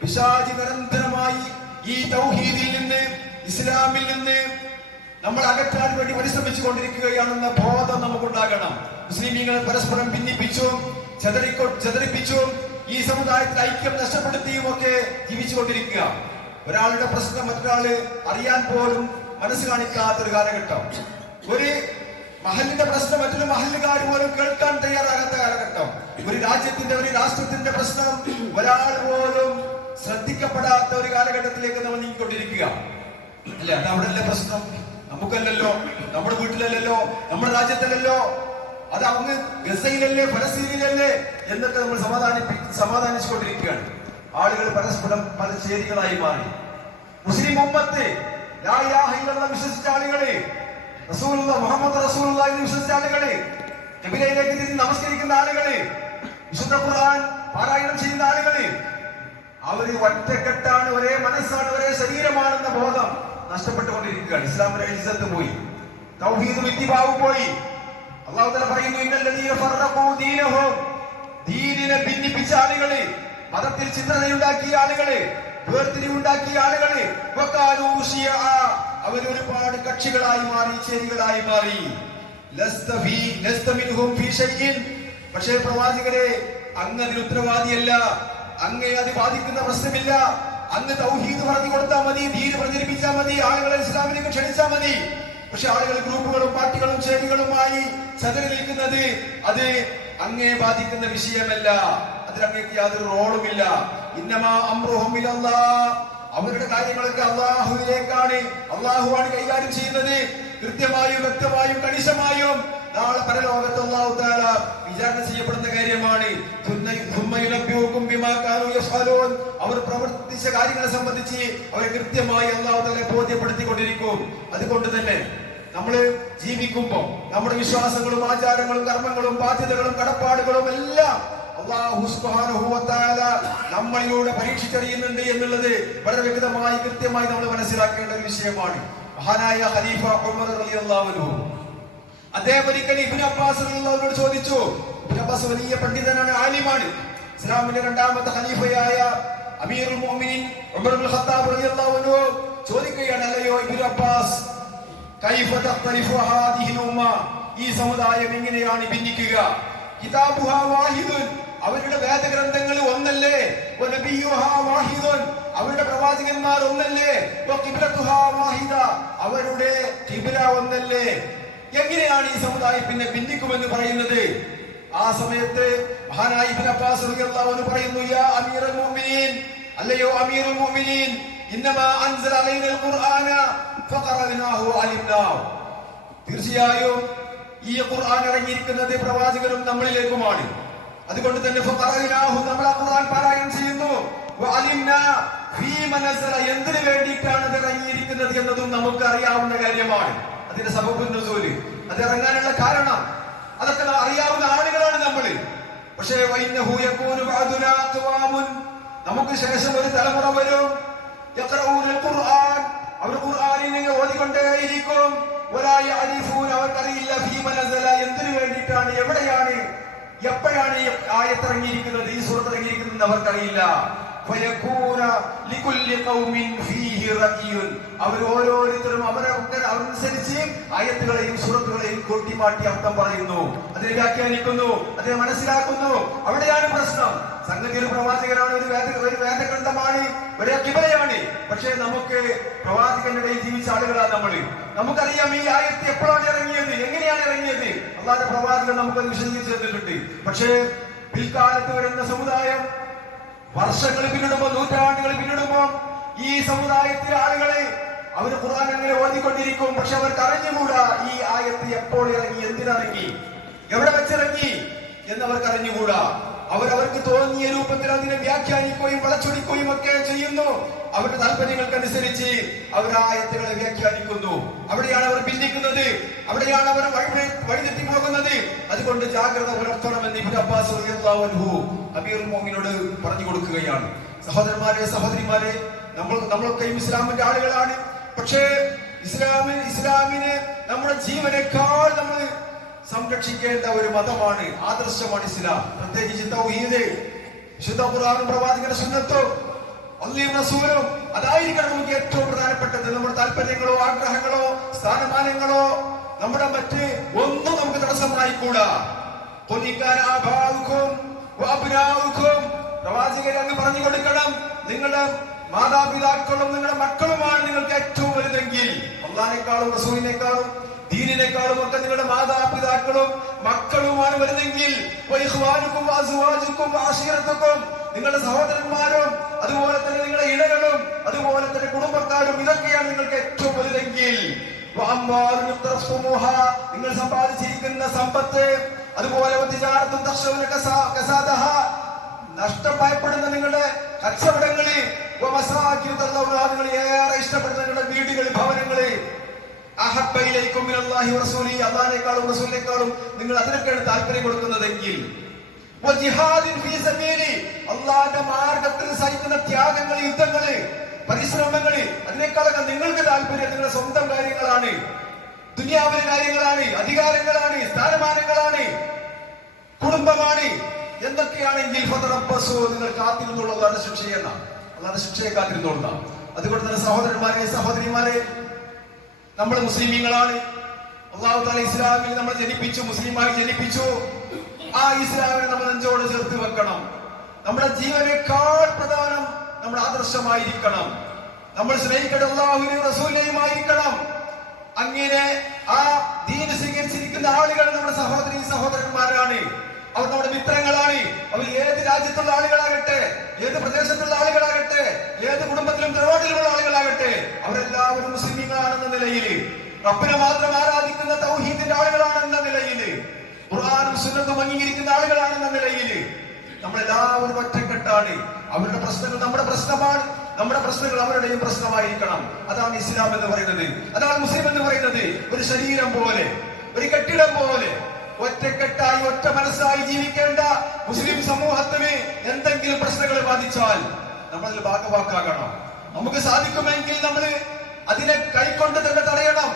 പിശാചി നിരന്തരമായി ഈ തൗഹീദിൽ നിന്ന്, ഇസ്ലാമിൽ നിന്ന് നമ്മൾ അകറ്റാൻ വേണ്ടി പരിശ്രമിച്ചു കൊണ്ടിരിക്കുകയാണെന്ന ബോധം നമുക്കുണ്ടാകണം. മുസ്ലിമീങ്ങളെ പരസ്പരം ഭിന്നിപ്പിച്ചും ചെതറിപ്പിച്ചും ഈ സമുദായത്തിൽ ഐക്യം നഷ്ടപ്പെടുത്തിയും ഒക്കെ ജീവിച്ചുകൊണ്ടിരിക്കുക. ഒരാളുടെ പ്രശ്നം മറ്റൊരാള് അറിയാൻ പോലും മനസ്സ് കാണിക്കാത്തൊരു കാലഘട്ടം. ഒരു മഹലിന്റെ പ്രശ്നം മറ്റൊരു മഹലുകാർ പോലും കേൾക്കാൻ തയ്യാറാകാത്ത കാലഘട്ടം. ഒരു രാജ്യത്തിന്റെ, ഒരു രാഷ്ട്രത്തിന്റെ പ്രശ്നം ഒരാൾ പോലും ശ്രദ്ധിക്കപ്പെടാത്ത ഒരു കാലഘട്ടത്തിലേക്ക് നമ്മൾ നീങ്ങിക്കൊണ്ടിരിക്കുക അല്ലെ? അത് അവിടെയല്ലേ പ്രശ്നം? നമുക്കല്ലല്ലോ, നമ്മുടെ വീട്ടിലല്ലല്ലോ, നമ്മുടെ രാജ്യത്തല്ലല്ലോ, അത് അങ്ങ് ഗസയിലല്ലേ, ഫലസ്തീനിലല്ലേ എന്നൊക്കെ നമ്മൾ സമാധാനിച്ചുകൊണ്ടിരിക്കുകയാണ്. ആളുകൾ പരസ്പരം പല ചേരികളായി മാറി. മുസ്ലിം ഉമ്മത്ത് ലാ ഇലാഹ ഇല്ലല്ലാഹ് വിശ്വസിച്ച ആളുകള്, റസൂലുള്ളാഹി മുഹമ്മദ് റസൂലുള്ളാഹി വിശ്വസിച്ച ആളുകള്, ഖിബലയിലേക്ക് തിരിഞ്ഞ് നമസ്കരിക്കുന്ന ആളുകള്, വിശുദ്ധ ഖുർആൻ പാരായണം ചെയ്യുന്ന ആളുകള്, അവര് ഒറ്റക്കെട്ടാണ്, ഒരേ മനസ്സാണ്, ഒരേ ശരീരമാണെന്ന ബോധം നഷ്ടപ്പെട്ടുകൊണ്ടിരിക്കുകയാണ്. ഇസ്ലാമിന്റെ ഇസ്സത്ത് പോയി, തൗഹീദും ഇത്തിബാഉം പോയി. അല്ലാഹു തആല പറയുന്നു, ഇന്നല്ലദീന ഫറഖൂ ദീനഹും, ദീനിനെ ഭിന്നിപ്പിച്ച ആളുകള്, മതത്തിൽ ചിത്രതയുണ്ടാക്കിയ ആളുകള്, വേർതിരിവുണ്ടാക്കിയ ആളുകള്, വകാലൂ ശിയഅ, അവർ ഒരുപാട് കക്ഷികളായി മാറി, ചേരികളായി മാറി. ലസ്ത മിൻഹും ഫീ ഷൈഇൻ, പക്ഷേ പ്രവാചകരെ അങ്ങ് അതിന് ഉത്തരവാദിയല്ല, അങ്ങേ അത് ബാധിക്കുന്ന പ്രശ്നമില്ല. അങ്ങ് തൗഹീദ് പറഞ്ഞു കൊടുത്താൽ മതി, ദീൻ പ്രചരിപ്പിച്ചാൽ മതി, ആളുകളെ ഇസ്ലാമിലേക്ക് ക്ഷണിച്ചാൽ മതി. പക്ഷെ ആളുകൾ ഗ്രൂപ്പുകളും പാർട്ടികളും ചേരികളുമായി ചതറി നിൽക്കുന്നത് അത് അങ്ങേ ബാധിക്കുന്ന വിഷയമല്ല, അതിൽ അങ്ങേക്ക് യാതൊരു റോളുമില്ല. ഇന്നമാ അംറുഹും ഇലല്ലാഹ്, അവരുടെ കാര്യങ്ങളൊക്കെ അള്ളാഹുവിലേക്കാണ്, അള്ളാഹുവാണ് കൈകാര്യം ചെയ്യുന്നത്. കൃത്യമായും വ്യക്തമായും കണിശമായും നാളെ പരലോകത്ത് അല്ലാഹു തആല വിചാരണ ചെയ്യപ്പെടുന്ന കാര്യമാണ്. അവർ പ്രവർത്തിച്ച കാര്യങ്ങളെ സംബന്ധിച്ച് അവരെ കൃത്യമായി അല്ലാഹു തആല ബോധ്യപ്പെടുത്തിക്കൊണ്ടിരിക്കും. അതുകൊണ്ട് തന്നെ നമ്മൾ ജീവിക്കുമ്പോൾ നമ്മുടെ വിശ്വാസങ്ങളും ആചാരങ്ങളും കർമ്മങ്ങളും ബാധ്യതകളും കടപ്പാടുകളും എല്ലാം അല്ലാഹു സുബ്ഹാനഹു വ തആല നമ്മളിലൂടെ പരീക്ഷിച്ചറിയുന്നുണ്ട് എന്നുള്ളത് വളരെ വ്യക്തമായി കൃത്യമായി നമ്മൾ മനസ്സിലാക്കേണ്ട ഒരു വിഷയമാണ്. മഹാനായ ഖലീഫ ഉമർ റളിയല്ലാഹു അൻഹു അദ്ദേഹം ഒരിക്കൽ ഇബ്നു അബ്ബാസ് റളിയല്ലാഹു അൻഹു ചോദിച്ചു. ഇബ്നു അബ്ബാസ് വലിയ പണ്ഡിതനാണ്, ആലിമാണ്. ഇസ്ലാമിന്റെ രണ്ടാമത്തെ ഖലീഫയായ അമീറുൽ മുഅ്മിനീൻ ഉമർ ഇബ്നുൽ ഖത്താബ് റളിയല്ലാഹു അൻഹു ചോദിക്കുകയാണ്, അല്ലയോ ഇബ്നു അബ്ബാസ്, കൈഫ തഖ്തലിഫു ഹാദിഹിൽ ഉമ്മ, ഈ സമുദായം എങ്ങനെയാണ് ഭിന്നിക്കുക? കിതാബുഹാ വാഹിദുൻ, അവരുടെ വേദഗ്രന്ഥങ്ങൾ ഒന്നല്ലേ? വനബിയുഹാ വാഹിദുൻ, അവരുടെ പ്രവാചകന്മാർ ഒന്നല്ലേ? വഖിബ്ലതുഹാ വാഹിദ, അവരുടെ ഖിബ്ല ഒന്നല്ലേ? എങ്ങനെയാണ് ഈ സമുദായം പിന്നെ ഭിന്നിക്കുമെന്ന് പറയുന്നത്? ആ സമയത്ത് മഹാനായ ഇബ്നു അബ്ബാസ് റളിയല്ലാഹു അൻഹു പറയുന്നു, യാ അമീറുൽ മുഅ്മിനീൻ, അല്ലയോ അമീറുൽ മുഅ്മിനീൻ, ഇന്നമാ അൻസല അലൈനൽ ഖുർആന ഫഖറഅനാഹു അലിംനാഹു, തീർച്ചയായും ഈ ഖുർആൻ ഇറങ്ങിയിരിക്കുന്നത് പ്രവാചകരും നമ്മളിലേക്കുമാണ്. അതുകൊണ്ട് തന്നെ ഫഖറഅനാഹു, നമ്മൾ ആ ഖുർആൻ പാരായണം ചെയ്യുന്നു. വഅലിംനാ ഫീമ നസല, എന്തിനു വേണ്ടിയിട്ടാണ് ഇത് ഇറങ്ങിയിരിക്കുന്നത് എന്നതും നമുക്ക് അറിയാവുന്ന കാര്യമാണ്. അതിന്റെ സബബുൻ നുസൂൽ, അത് ഇറങ്ങാനുള്ള കാരണം അതൊക്കെ അറിയാവുന്ന ആളുകളാണ് നമ്മൾ. പക്ഷേ വഇന്നഹു യകൂനു ബഅദുനാ ഖവാമുൻ, നമുക്ക് ശേഷം ഒരു തലമുറ വരും, യഖറഊനൽ ഖുർആൻ, അവർ ഖുർആനിനെ ഓതിക്കൊണ്ടേയിരിക്കും. വലാ യഅരിഫൂന, അവർക്കറിയില്ല ഫീമ നസല, എന്തിനു വേണ്ടിയിട്ടാണ്, എവിടെയാണ്, എപ്പോഴാണ് ഈ ആയത്ത് ഇറങ്ങിയിരിക്കുന്നത്, ഈ സൂറത്ത് ഇറങ്ങിയിരിക്കുന്നത് അവർക്കറിയില്ല. ഫയകൂന ലികുല്ലി ഖൗമിൻ ഫീഹി റഅയ്യുൻ, അവർ ഓരോരുത്തരും അവരനുസരിച്ച് ആയത്തുകളെയും സൂറത്തുകളെയും കൊട്ടിമാറ്റി അർത്ഥം പറയുന്നു, അതിനെ വ്യാഖ്യാനിക്കുന്നു, അതിനെ മനസ്സിലാക്കുന്നു. അവിടെയാണ് പ്രശ്നം. സംഗതി ഒരു പ്രവാചകനാണ്, ഒരു വേദഗ്രന്ഥമാണ്, ഒരു കിബലയാണ്. പക്ഷേ നമുക്ക് പ്രവാചകന്റെ ഇടയിൽ ജീവിച്ച ആളുകളാണ് നമ്മൾ. നമുക്കറിയാം ഈ ആയത്ത് എപ്പോഴാണ് ഇറങ്ങിയത്, എങ്ങനെയാണ് ഇറങ്ങിയത്. അല്ലാതെ പ്രവാചകൻ നമുക്കത് വിശദീകരിച്ചു തന്നിട്ടുണ്ട്. പക്ഷേ പിൽക്കാലത്ത് വരുന്ന സമുദായം വർഷങ്ങൾ പിന്നിടുമ്പോ, നൂറ്റാണ്ടുകൾ പിന്നിടുമ്പോ ഈ സമുദായത്തിലെ ആളുകളെ അവർ ഖുർആൻ അങ്ങനെ ഓതിക്കൊണ്ടിരിക്കും. പക്ഷെ അവർക്ക് അറിഞ്ഞുകൂടാ ഈ ആയത്ത് എപ്പോൾ ഇറങ്ങി, എന്തിനിറങ്ങി, എവിടെ വെച്ചിറങ്ങി എന്നവർക്ക് അറിഞ്ഞുകൂടാ. അവർക്ക് തോന്നിയ രൂപത്തിൽ അതിനെ വ്യാഖ്യാനിക്കുകയും വളച്ചൊടിക്കുകയും ഒക്കെ ചെയ്യുന്നു. അവരുടെ താല്പര്യങ്ങൾക്കനുസരിച്ച് അവർ ആയത്തുകളെ വ്യാഖ്യാനിക്കുന്നു. അവിടെയാണ് അവർ ഭിന്നിക്കുന്നത്, അവിടെയാണ് അവർ വഴിതെറ്റി പോകുന്നത്. അതുകൊണ്ട് ജാഗ്രത പുലർത്തണമെന്ന് ഇബ്നു അബ്ബാസ് റളിയല്ലാഹു അൻഹു അമീറുൽ മുഅ്മിനീനോട് പറഞ്ഞു കൊടുക്കുകയാണ്. സഹോദരന്മാരെ, സഹോദരിമാരെ, നമ്മളൊക്കെയും ഇസ്ലാമിന്റെ ആളുകളാണ്. പക്ഷേ ഇസ്ലാമിന് നമ്മുടെ ജീവനേക്കാൾ നമ്മൾ സംരക്ഷിക്കേണ്ട ഒരു മതമാണ്, ആദർശമാണ് ഇസ്ലാം. പ്രത്യേകിച്ച് തൗഹീദ്, വിശുദ്ധ ഖുർആനും പ്രവാചകന്റെ സുന്നത്തും അല്ലാഹുവിന്റെ റസൂലും, അതായിരിക്കണം നമുക്ക് ഏറ്റവും പ്രധാനപ്പെട്ടത്. നമ്മുടെ താല്പര്യങ്ങളോ ആഗ്രഹങ്ങളോ സ്ഥാനമാനങ്ങളോ നമ്മുടെ മറ്റ് ഒന്നും നമുക്ക് തടസ്സമായിക്കൂടാ. പ്രവാചകരെ അങ്ങ് പറഞ്ഞു കൊടുക്കണം, നിങ്ങളുടെ മാതാപിതാക്കളും നിങ്ങളുടെ മക്കളുമാണ് നിങ്ങൾക്ക് ഏറ്റവും വലുതെങ്കിൽ, അല്ലാഹുവിനേക്കാളും റസൂലിനേക്കാളും ദീനിനേക്കാളും ഒക്കെ നിങ്ങളുടെ മാതാപിതാക്കളും മക്കളുമാണ് വരുന്നെങ്കിൽ, നിങ്ങളുടെ സഹോദരന്മാരും അതുപോലെ തന്നെ നിങ്ങളുടെ ഇണകളും അതുപോലെ തന്നെ കുടുംബക്കാരും, ഇതൊക്കെയാണ് നിങ്ങൾക്ക് ഏറ്റവും വലുതെങ്കിൽ, നിങ്ങൾ സമ്പാദിച്ചിരിക്കുന്ന സമ്പത്ത്, അതുപോലെ നഷ്ടം ഭയപ്പെടുന്ന നിങ്ങളുടെ കച്ചവടങ്ങള്, നിങ്ങൾ ഏറെ ഇഷ്ടപ്പെടുന്ന നിങ്ങളുടെ വീടുകള്, ഭവനങ്ങള്, അള്ളാഹിനേക്കാളും റസൂലിനേക്കാളും നിങ്ങൾ അതിനൊക്കെയാണ് താല്പര്യം കൊടുക്കുന്നതെങ്കിൽ, അള്ളാന്റെ മാർഗത്തിൽ സഹിക്കുന്ന ത്യാഗങ്ങൾ, യുദ്ധങ്ങള്, പരിശ്രമങ്ങള്, അതിനേക്കാളൊക്കെ നിങ്ങൾക്ക് താല്പര്യം നിങ്ങളുടെ സ്വന്തം കാര്യങ്ങളാണ്, ദുനിയാവിലെ കാര്യങ്ങളാണ്, അധികാരങ്ങളാണ്, സ്ഥാനമാനങ്ങളാണ്, കുടുംബമാണ് എന്തൊക്കെയാണെങ്കിൽ നിങ്ങൾ കാത്തിരുന്നുള്ള അള്ളാന്റെ ശിക്ഷയെന്ന, അള്ളാന്റെ ശിക്ഷയെ കാത്തിരുന്നുള്ള. അതുകൊണ്ട് തന്നെ സഹോദരന്മാരെ, സഹോദരിമാരെ, നമ്മൾ മുസ്ലിമീങ്ങളാണ്. അള്ളാഹു തആല ഇസ്ലാമിൽ നമ്മൾ ജനിപ്പിച്ചു, മുസ്ലിമായി ജനിപ്പിച്ചു. ആ ഇസ്ലാമിനെ നമ്മൾ നെഞ്ചോട് ചേർത്ത് വെക്കണം. നമ്മുടെ ജീവനേക്കാൾ പ്രധാനം നമ്മുടെ ആദർശമായിരിക്കണം. നമ്മൾ സ്നേഹിക്കേണ്ട അള്ളാഹുവിനെയും റസൂലിനെയുമായിരിക്കണം. അങ്ങനെ ആ ദീൻ സ്വീകരിച്ചിരിക്കുന്ന ആളുകൾ നമ്മുടെ സഹോദരി സഹോദരന്മാരാണ്. അവർ നമ്മുടെ മിത്രങ്ങളാണ്. അവർ ഏത് രാജ്യത്തുള്ള ആളുകളാകട്ടെ, ഏത് പ്രദേശത്തുള്ള ആളുകളാകട്ടെ, ഏത് കുടുംബത്തിലും തറവാട്ടിലുമുള്ള ആളുകളാകട്ടെ, അവരെല്ലാവരും മുസ്ലിമീങ്ങളാണെന്ന നിലയിൽ, റബ്ബിനെ മാത്രം ആരാധിക്കുന്ന തൗഹീദിന്റെ ആളുകളാണെന്ന നിലയിൽ, ഖുർആനും സുന്നത്തും അംഗീകരിക്കുന്ന ആളുകളാണെന്ന നിലയിൽ നമ്മളെല്ലാവരും ഒറ്റക്കെട്ടാണ്. അവരുടെ പ്രശ്നങ്ങൾ നമ്മുടെ പ്രശ്നമാണ്, നമ്മുടെ പ്രശ്നങ്ങൾ അവരുടെയും പ്രശ്നമായിരിക്കണം. അതാണ് ഇസ്ലാം എന്ന് പറയുന്നത്, അതാണ് മുസ്ലിം എന്ന് പറയുന്നത്. ഒരു ശരീരം പോലെ, ഒരു കെട്ടിടം പോലെ ഒറ്റക്കെട്ടായി ഒറ്റ മനസ്സായി ജീവിക്കേണ്ട മുസ്ലിം സമൂഹത്തിന് എന്തെങ്കിലും പ്രശ്നങ്ങൾ ബാധിച്ചാൽ നമ്മൾ അതിൽ ഭാഗവാക്കാകണം. നമുക്ക് സാധിക്കുമെങ്കിൽ നമ്മൾ അതിനെ കൈക്കൊണ്ട് തന്നെ തടയണം.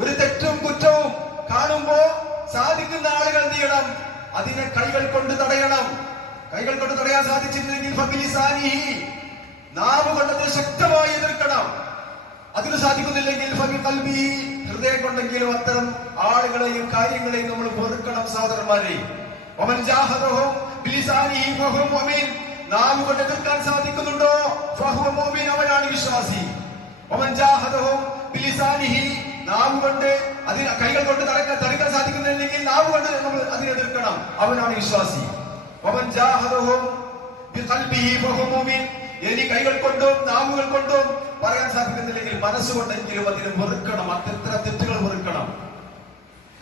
ഒരു തെറ്റും കുറ്റവും കാണുമ്പോ സാധിക്കുന്ന ആളുകൾ എന്ത് ചെയ്യണം? അതിനെ കൈകൾ കൊണ്ട് തടയണം. കൈകൾ കൊണ്ട് തടയാൻ സാധിച്ചിട്ടില്ലെങ്കിൽ നാവ് കൊണ്ടത് ശക്തമായി എതിർക്കണം. അതിന് സാധിക്കുന്നില്ലെങ്കിൽ ഹൃദയം കൊണ്ടെങ്കിലും അത്തരം ആളുകളെയും കാര്യങ്ങളെയും നമ്മൾ വെറുക്കണം. സഹോദരന്മാരെ, നാവ് കൊണ്ട് എതിർക്കാൻ സാധിക്കുന്നുണ്ടോ? അവനാണ് വിശ്വാസി. നാവ് കൊണ്ട് അതിന് കൈകൾ കൊണ്ട് തടുക്കാൻ സാധിക്കുന്നില്ലെങ്കിൽ നാവ് കൊണ്ട് നമ്മൾ അതിനെ എതിർക്കണം. അവനാണ് വിശ്വാസി. ഇനി കൈകൾ കൊണ്ടും നാവുകൾ കൊണ്ടും പറയാൻ സാധിക്കുന്നില്ലെങ്കിൽ മനസ്സുകൊണ്ടെങ്കിലും അതിനെ വെറുക്കണം. അത്ര തെറ്റുകൾ വെറുക്കണം.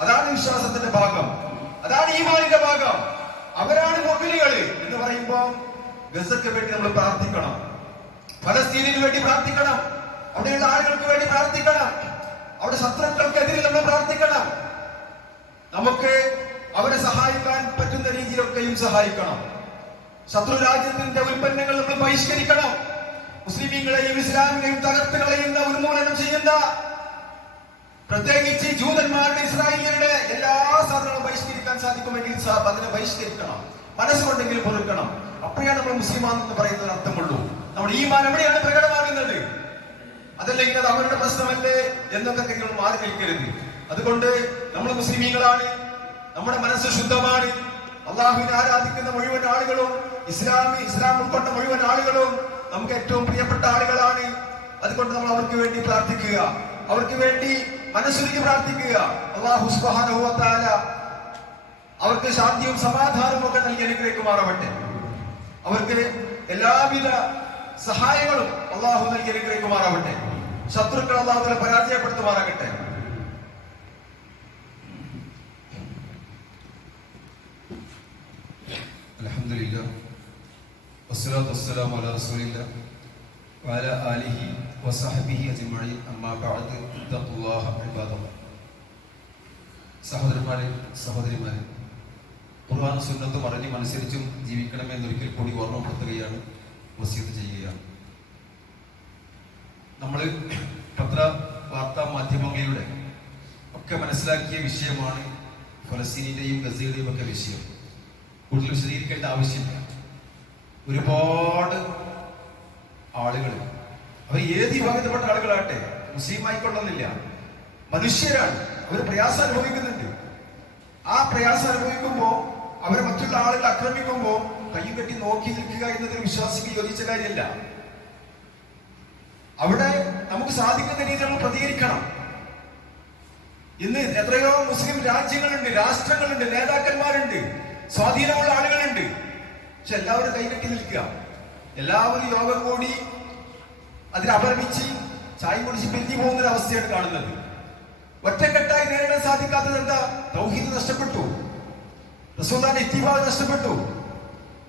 അതാണ് വിശ്വാസത്തിന്റെ ഭാഗം, അതാണ് ഈമാനിന്റെ ഭാഗം. അവരാണ് മുഅ്മിനുകൾ എന്ന് പറയുമ്പോൾ ഗസക്ക് വേണ്ടി നമ്മൾ പ്രാർത്ഥിക്കണം, ഫലസ്തീനിന് വേണ്ടി പ്രാർത്ഥിക്കണം, അവിടെയുള്ള ആളുകൾക്ക് വേണ്ടി പ്രാർത്ഥിക്കണം, അവിടെ ശത്രുക്കൾക്കെതിരെ നമ്മൾ പ്രാർത്ഥിക്കണം. നമുക്ക് അവരെ സഹായിക്കാൻ പറ്റുന്ന രീതിയിലൊക്കെയും സഹായിക്കണം. ശത്രു രാജ്യത്തിന്റെ ഉൽപ്പന്നങ്ങൾ നമ്മൾ ബഹിഷ്കരിക്കണം. മുസ്ലിമീങ്ങളെയും ഇസ്ലാമിനെയും തകർത്ത് കളയുന്ന, ഉന്മൂലനം ചെയ്യുന്ന, പ്രത്യേകിച്ച് ജൂതന്മാരുടെ, ഇസ്രായേലിയരുടെ എല്ലാ സാധനങ്ങളും ബഹിഷ്കരിക്കാൻ സാധിക്കുമെങ്കിൽ അതിനെ ബഹിഷ്കരിക്കണം. മനസ്സുകൊണ്ടെങ്കിലും പൊറുക്കണം. അപ്പോഴാണ് നമ്മൾ മുസ്ലിമാണെന്ന് പറയുന്നതിന് അർത്ഥമുള്ളൂ. നമ്മുടെ ഈമാൻ എവിടെയാണ് പ്രകടമാകുന്നത്? അതല്ലെങ്കിൽ അത് അവരുടെ പ്രശ്നമല്ലേ എന്നൊക്കെ നിങ്ങൾ മാറി നിൽക്കരുത്. അതുകൊണ്ട് നമ്മൾ മുസ്ലിമീങ്ങളാണ്, നമ്മുടെ മനസ്സ് ശുദ്ധമാണ്. അള്ളാഹുവിനെ ആരാധിക്കുന്ന മുഴുവൻ ആളുകളും, ഇസ്ലാം ഉൾക്കൊണ്ട മുഴുവൻ ആളുകളും നമുക്ക് ഏറ്റവും പ്രിയപ്പെട്ട ആളുകളാണ്. അതുകൊണ്ട് നമ്മൾ അവർക്ക് വേണ്ടി പ്രാർത്ഥിക്കുക, അവർക്ക് വേണ്ടി മനസ്സുരുക്കി പ്രാർത്ഥിക്കുക. അല്ലാഹു സുബ്ഹാനഹു വ തആല അവർക്ക് ശാന്തിയും സമാധാനവും ഒക്കെ നൽകി അനുഗ്രഹിക്കുമാറാവട്ടെ. അവർക്ക് എല്ലാവിധ സഹായങ്ങളും അള്ളാഹു നൽകി അനുഗ്രഹിക്കുമാറാവട്ടെ. ശത്രുക്കൾ അള്ളാഹു തആല പരാജയപ്പെടുത്തുമാറാകട്ടെ. അൽഹംദുലില്ലാഹ് വസ്സലാത്തു വസ്സലാമു അലാ റസൂലില്ലാഹ് വഅലാ ആലിഹി വസഹ്ബിഹി അജ്മഈൻ. അമ്മാ ബഅദ്, ഇത്തഖുല്ലാഹ ഇബാദല്ലാഹ്. സഹോദരന്മാരെ, സഹോദരിമാരെ, ഖുർആനും സുന്നത്തും അറിഞ്ഞും അനുസരിച്ചും ജീവിക്കണമെന്നൊരിക്കൽ കൂടി ഓർമ്മപ്പെടുത്തുകയാണ്, വസിയത്ത് ചെയ്യുകയാണ്. നമ്മൾ പത്ര വാർത്താ മാധ്യമങ്ങളിലൂടെ ഒക്കെ മനസ്സിലാക്കിയ വിഷയമാണ് ഫലസ്തീനിന്റെയും ഗസയുടെയും ഒക്കെ വിഷയം. കൂടുതൽ വിശദീകരിക്കേണ്ട ആവശ്യമില്ല. ഒരുപാട് ആളുകൾ, അവർ ഏത് വിഭാഗത്തിൽപ്പെട്ട ആളുകളാകട്ടെ, മുസ്ലിം ആയിക്കൊള്ളുന്നില്ല, മനുഷ്യരാണ്. അവർ പ്രയാസം അനുഭവിക്കുന്നുണ്ട്. ആ പ്രയാസം അനുഭവിക്കുമ്പോ അവരെ മറ്റുള്ള ആളുകൾ ആക്രമിക്കുമ്പോ കയ്യും കെട്ടി നോക്കി നിൽക്കുക എന്നതിന് വിശ്വാസിക്ക് യോജിച്ച കാര്യമല്ല. അവിടെ നമുക്ക് സാധിക്കുന്ന രീതിയിൽ നമ്മൾ പ്രതികരിക്കണം. ഇന്ന് എത്രയോ മുസ്ലിം രാജ്യങ്ങളുണ്ട്, രാഷ്ട്രങ്ങളുണ്ട്, നേതാക്കന്മാരുണ്ട്, സ്വാധീനമുള്ള ആളുകളുണ്ട്. പക്ഷെ എല്ലാവരും കൈകെട്ടി നിൽക്കുക, എല്ലാവരും യോഗം കൂടി അതിനപരമിച്ച് ചായ കുടിച്ച് പിരിഞ്ഞു പോകുന്ന അവസ്ഥയാണ് കാണുന്നത്. ഒറ്റക്കെട്ടായി നേരിടാൻ സാധിക്കാത്തത് എന്താ? തൗഹീദ് നഷ്ടപ്പെട്ടു, റസൂലുള്ളാഹിന്റെ ഇത്തിബാഅ് നഷ്ടപ്പെട്ടു,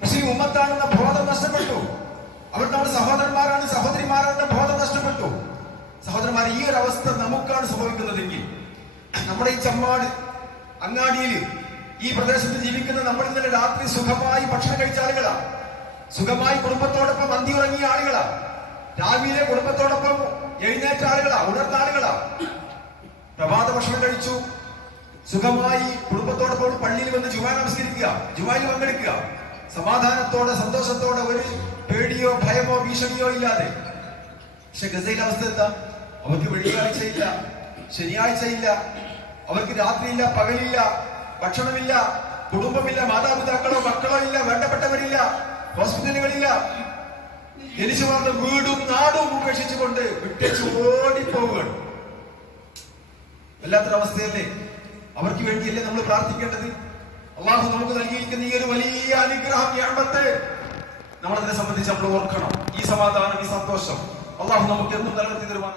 മുസ്ലിം ഉമ്മത്താണെന്ന ബോധം നഷ്ടപ്പെട്ടു, അവർ നമ്മുടെ സഹോദരന്മാരാണ്, സഹോദരിമാരാണെന്ന ബോധം നഷ്ടപ്പെട്ടു. സഹോദരന്മാരെ, ഈ ഒരു അവസ്ഥ നമുക്കാണ് സംഭവിക്കുന്നതെങ്കിൽ, നമ്മുടെ ഈ ചമ്മാട് അങ്ങാടിയിൽ ഈ പ്രദേശത്ത് ജീവിക്കുന്ന നമ്മൾ ഇന്നലെ രാത്രി സുഖമായി ഭക്ഷണം കഴിച്ച ആളുകളാ, സുഖമായി കുടുംബത്തോടൊപ്പം അന്തി ഉറങ്ങിയ ആളുകളാ, രാവിലെ കുടുംബത്തോടൊപ്പം എഴുന്നേറ്റ ആളുകളാ, ഉണർന്ന ആളുകളാ. പ്രഭാത ഭക്ഷണം കഴിച്ചു, സുഖമായി കുടുംബത്തോടൊപ്പം പള്ളിയിൽ വന്ന് ജുമാ നമസ്കരിക്കുക, ജുമായിൽ പങ്കെടുക്കുക, സമാധാനത്തോടെ സന്തോഷത്തോടെ, ഒരു പേടിയോ ഭയമോ ഭീഷണിയോ ഇല്ലാതെ. പക്ഷെ ഗസയിലെ അവസ്ഥ എന്താ? അവർക്ക് വെള്ളിയാഴ്ചയില്ല, ശനിയാഴ്ചയില്ല, അവർക്ക് രാത്രിയില്ല, പകലില്ല, ഭക്ഷണമില്ല, കുടുംബമില്ല, മാതാപിതാക്കളോ മക്കളോ ഇല്ല, വേണ്ടപ്പെട്ടവരില്ല, ഹോസ്പിറ്റലുകളില്ല. ജനിച്ചു വളർന്ന വീടും നാടും ഉപേക്ഷിച്ചുകൊണ്ട് വിട്ടേച്ച് ഓടിപ്പോവുകയാണ്. വല്ലാത്തൊരവസ്ഥയല്ലേ? അവർക്ക് വേണ്ടിയല്ലേ നമ്മൾ പ്രാർത്ഥിക്കേണ്ടത്? അള്ളാഹു നമുക്ക് നൽകിയിരിക്കുന്ന ഈ ഒരു വലിയ അനുഗ്രഹം, നിഅമത്ത് നമ്മളതിനെ സംബന്ധിച്ച് നമ്മൾ ഓർക്കണം. ഈ സമാധാനം, ഈ സന്തോഷം അള്ളാഹു നമുക്ക് എന്നും നിലനിർത്തി തരുവാൻ